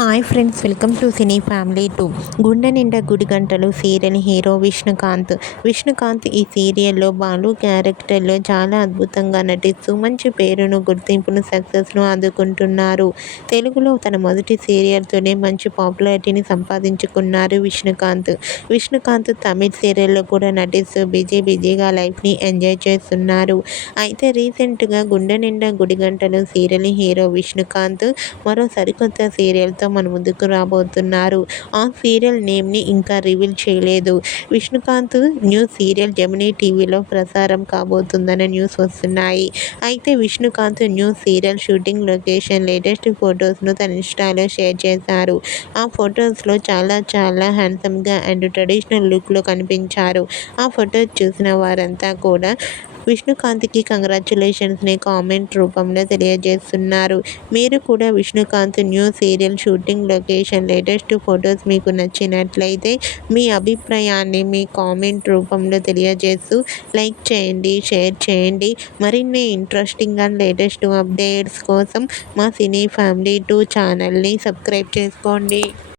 Hi friends welcome to cine family two గుండె నిండా గుడి గంటలు సీరియల్ హీరో విష్ణుకాంత్. విష్ణుకాంత్ ఈ సీరియల్లో బాలు క్యారెక్టర్లో చాలా అద్భుతంగా నటిస్తూ మంచి పేరును గుర్తింపును సక్సెస్ను అందుకుంటున్నారు తెలుగులో తన మొదటి సీరియల్తోనే మంచి పాపులారిటీని సంపాదించుకున్నారు విష్ణుకాంత్. విష్ణుకాంత్ తమిళ్ సీరియల్లో కూడా నటిస్తూ బిజీ బిజీగా లైఫ్ని ఎంజాయ్ చేస్తున్నారు. అయితే రీసెంట్గా గుండె నిండా గుడి గంటలు సీరియల్ హీరో విష్ణుకాంత్ మరో సరికొత్త సీరియల్తో మన ముందుకు రాబోతున్నారు. ఆ సీరియల్ నేమ్ని ఇంకా రివీల్ చేయలేదు. విష్ణుకాంత్ న్యూ సీరియల్ జమినీ టీవీలో ప్రసారం కాబోతుందనే న్యూస్ వస్తున్నాయి. అయితే Vishnukanth new serial shooting location latest ఫొటోస్ను తన ఇన్స్టాలో షేర్ చేశారు. ఆ ఫొటోస్లో చాలా చాలా హ్యాండ్సమ్గా అండ్ ట్రెడిషనల్ లుక్లో కనిపించారు. ఆ ఫొటోస్ చూసిన వారంతా కూడా విష్ణుకాంత్కి కంగ్రాచులేషన్స్ని కామెంట్ రూపంలో తెలియజేస్తున్నారు. మీరు కూడా Vishnukanth new serial shooting location latest photos మీకు నచ్చినట్లయితే మీ అభిప్రాయాన్ని మీ కామెంట్ రూపంలో తెలియజేస్తూ లైక్ చేయండి షేర్ చేయండి. మరిన్ని ఇంట్రెస్టింగ్ అండ్ లేటెస్ట్ అప్డేట్స్ కోసం మా సినీ ఫ్యామిలీ టూ ఛానల్ని సబ్స్క్రైబ్ చేసుకోండి.